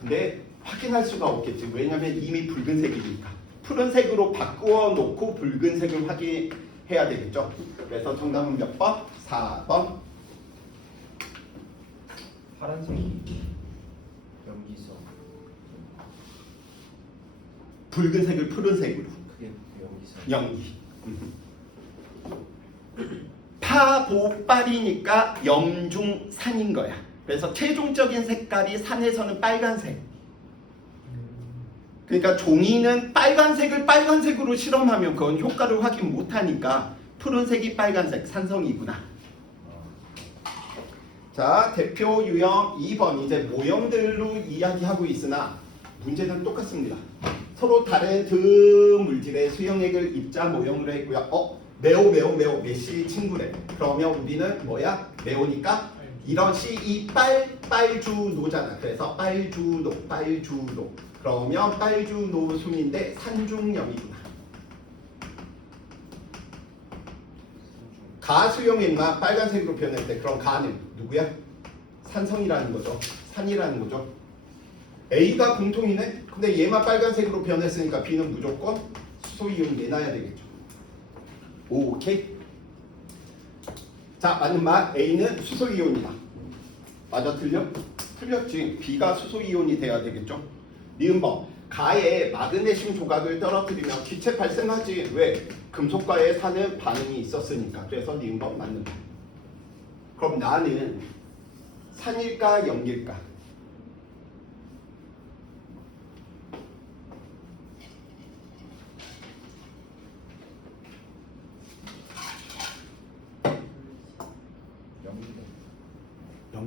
근데 확인할 수가 없겠지. 왜냐면 이미 붉은색이니까. 푸른색으로 바꾸어 놓고 붉은색을 확인해야 되겠죠. 그래서 정답은 몇 번? 4번. 파란색이 염기성. 붉은색을 푸른색으로. 그게 염기성. 연기. 파보빨이니까 염중산인 거야. 그래서 최종적인 색깔이 산에서는 빨간색. 그러니까 종이는 빨간색으로 실험하면 그건 효과를 확인 못하니까 푸른색이 빨간색 산성이구나. 자, 대표 유형 2번 이제 모형들로 이야기하고 있으나 문제는 똑같습니다. 서로 다른 두 물질의 수용액을 입자 모형으로 했고요. 매우 메시 친구래. 그러면 우리는 뭐야? 매우니까 이런 이 빨주노잖아. 그래서 빨주노. 그러면 빨주노순인데 산중염이구나. 가수용액만 빨간색으로 변했대. 그럼 가는 누구야? 산성이라는 거죠. 산이라는 거죠. A가 공통이네. 근데 얘만 빨간색으로 변했으니까 B는 무조건 수소이온 내놔야 되겠죠. 오케이. 자, 맞는 말. A는 수소이온이다. 맞아, 틀려? 틀렸지. B가 수소이온이 돼야 되겠죠. 니은번. 가에 마그네슘 조각을 떨어뜨리면 기체 발생하지. 왜? 금속과의 산은 반응이 있었으니까. 그래서 니은번 맞는 말. 그럼 나는 산일까 염기일까? 염기성.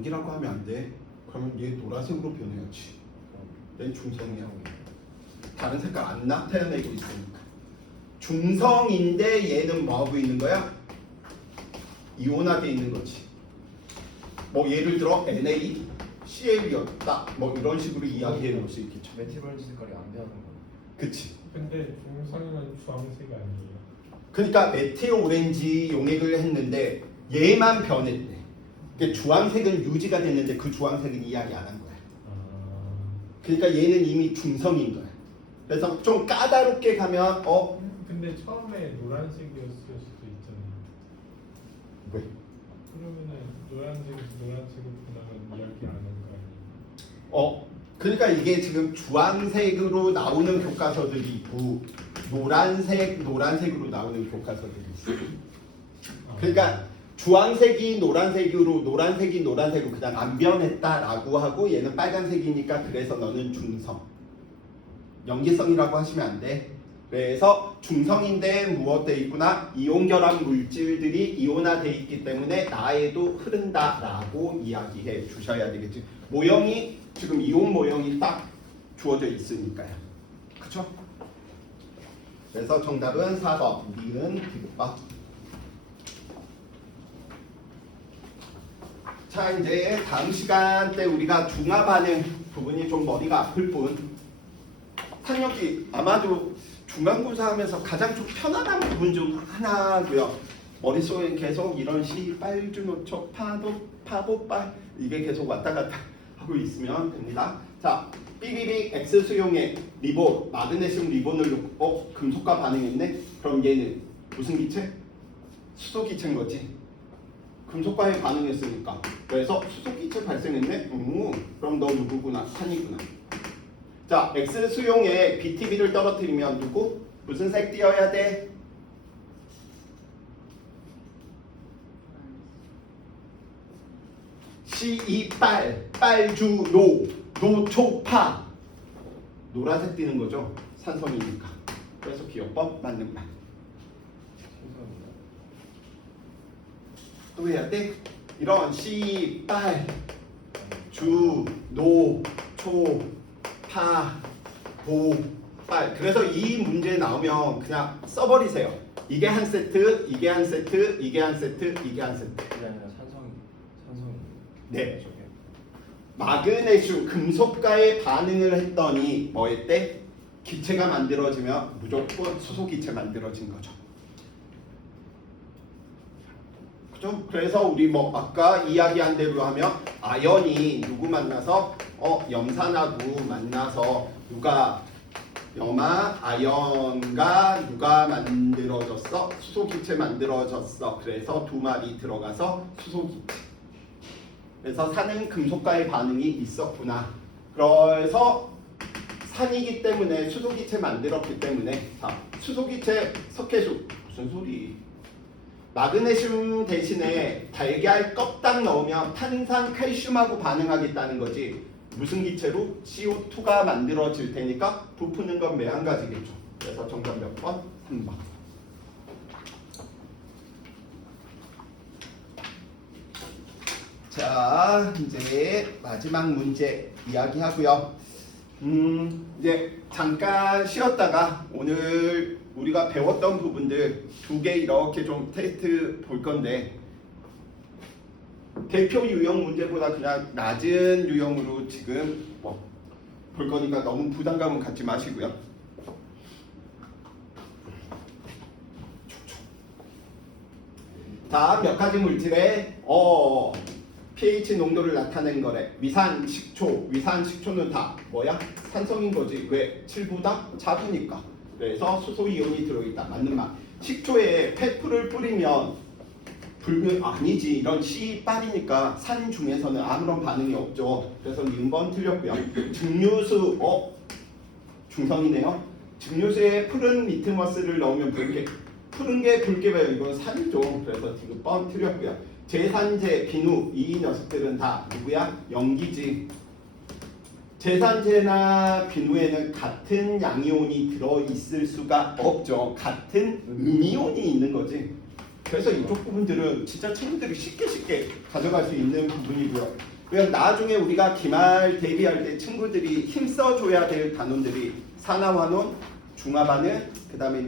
연기라고 하면 안 돼. 그러면 얘 노란색으로 변해야지. 얘 중성이야. 다른 색깔 안 나타내고 있으니까. 중성인데 얘는 뭐하고 있는 거야? 이온하게 있는 거지. 뭐 예를 들어 Na, Cl이었다. 뭐 이런 식으로 이야기해 놓을 수 있겠죠. 메티버런지 색깔이 안 변하는 거. 그치. 근데 중성이면 주황색 아니에요? 그러니까 메테오 오렌지 용액을 했는데 얘만 변했대. 그러니까 주황색은 유지가 됐는데 그 주황색은 이야기 안 한 거야. 그러니까 얘는 이미 중성인 거야. 그래서 좀 까다롭게 가면 근데 처음에 노란색이었을 수도 있잖아요. 왜? 그러면은 노란색에서 노란색으로 변하면 이야기 안 한 거 아니에요? 그러니까 이게 지금 주황색으로 나오는 교과서들이 있고 노란색으로 나오는 교과서들이 있어. 그러니까 주황색이 노란색으로 노란색이 노란색으로 그냥 안 변했다라고 하고 얘는 빨간색이니까 그래서 너는 중성. 연기성이라고 하시면 안 돼. 그래서 중성인데 무엇돼 있구나? 이온 결합 물질들이 이온화돼 있기 때문에 나에도 흐른다라고 이야기해 주셔야 되겠지. 모형이 지금 이온 모형이 딱 주어져 있으니까요. 그렇죠? 그래서 정답은 4번 니은 디귿밥. 자, 이제 다음 시간 때 우리가 중화 반응 부분이 좀 머리가 아플 뿐 탄력기 아마도 중간고사 하면서 가장 좀 편안한 부분 중 하나고요. 머릿속에 계속 이런 시, 빨주노초, 파도, 파보빨 이게 계속 왔다 갔다 하고 있으면 됩니다. 자, 삐비빅 X 수용액 리본, 마그네슘 리본을 놓고 금속과 반응했네. 그럼 얘는 무슨 기체? 수소 기체인 거지. 금속과에 반응했으니까. 그래서 수소 기체 발생했네. 그럼 너 누구구나? 산이구나. 자, X 수용액 BTB를 떨어뜨리면 누구? 무슨 색 띄어야 돼? C2 빨주노 노초파 노란색 띄는 거죠. 산성이니까. 그래서 기억법 맞는 말. 또 해야 돼? 이런 C 빨주노 초파 보빨. 그래서 이 문제 나오면 그냥 써버리세요. 이게 한 세트, 이게 한 세트, 이게 한 세트, 이게 한 세트. 그게 아니라 산성. 네. 저게. 마그네슘 금속과의 반응을 했더니 뭐 했대? 기체가 만들어지면 무조건 수소 기체 만들어진 거죠. 그죠? 그래서 우리 뭐 아까 이야기한 대로 하면 아연이 누구 만나서 염산하고 만나서 누가 염화 아연과 누가 만들어졌어? 수소 기체 만들어졌어. 그래서 두 마리 들어가서 수소 기체. 그래서 산은 금속과의 반응이 있었구나. 그래서 산이기 때문에 수소기체 만들었기 때문에 자, 수소기체 석회수 무슨 소리? 마그네슘 대신에 달걀 껍딱 넣으면 탄산 칼슘하고 반응하겠다는 거지. 무슨 기체로? CO2가 만들어질 테니까 부푸는 건 매한 가지겠죠. 그래서 정답 몇 번? 3번. 자, 이제 마지막 문제 이야기하고요. 이제 잠깐 쉬었다가 오늘 우리가 배웠던 부분들 2개 이렇게 좀 테스트 볼 건데 대표 유형 문제보다 그냥 낮은 유형으로 지금 볼 거니까 너무 부담감은 갖지 마시고요. 다음 몇 가지 물질에 pH 농도를 나타낸 거래. 위산, 식초. 위산, 식초는 다 뭐야? 산성인 거지. 왜? 7보다 작으니까. 그래서 수소 이온이 들어있다. 맞는 말. 식초에 페프를 뿌리면 아니지. 이런 C8이니까 산 중에서는 아무런 반응이 없죠. 그래서 6번 틀렸고요. 증류수, 중성이네요. 증류수에 푸른 리트머스를 넣으면 붉게. 푸른 게 붉게 봐요. 이건 산이죠. 그래서 지금 번 틀렸고요. 제산제, 비누 이 녀석들은 다 누구야? 염기지. 제산제나 비누에는 같은 양이온이 들어있을 수가 없죠. 같은 음이온이 있는 거지. 그래서 이쪽 부분들은 진짜 친구들이 쉽게 가져갈 수 있는 부분이고요. 그냥 나중에 우리가 기말 대비할 때 친구들이 힘써줘야 될 단원들이 산화환원, 중화반응, 그 다음에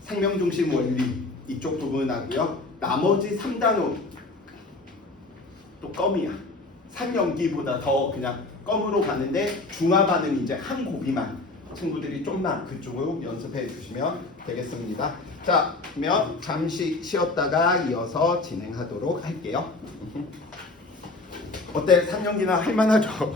생명중심 원리 이쪽 부분하고요. 나머지 3단원 또 껌이야. 산연기보다 더 그냥 껌으로 가는데 중화반응 이제 한 고비만 친구들이 좀만 그쪽으로 연습해 주시면 되겠습니다. 자, 그러면 잠시 쉬었다가 이어서 진행하도록 할게요. 어때? 3연기나 할만하죠?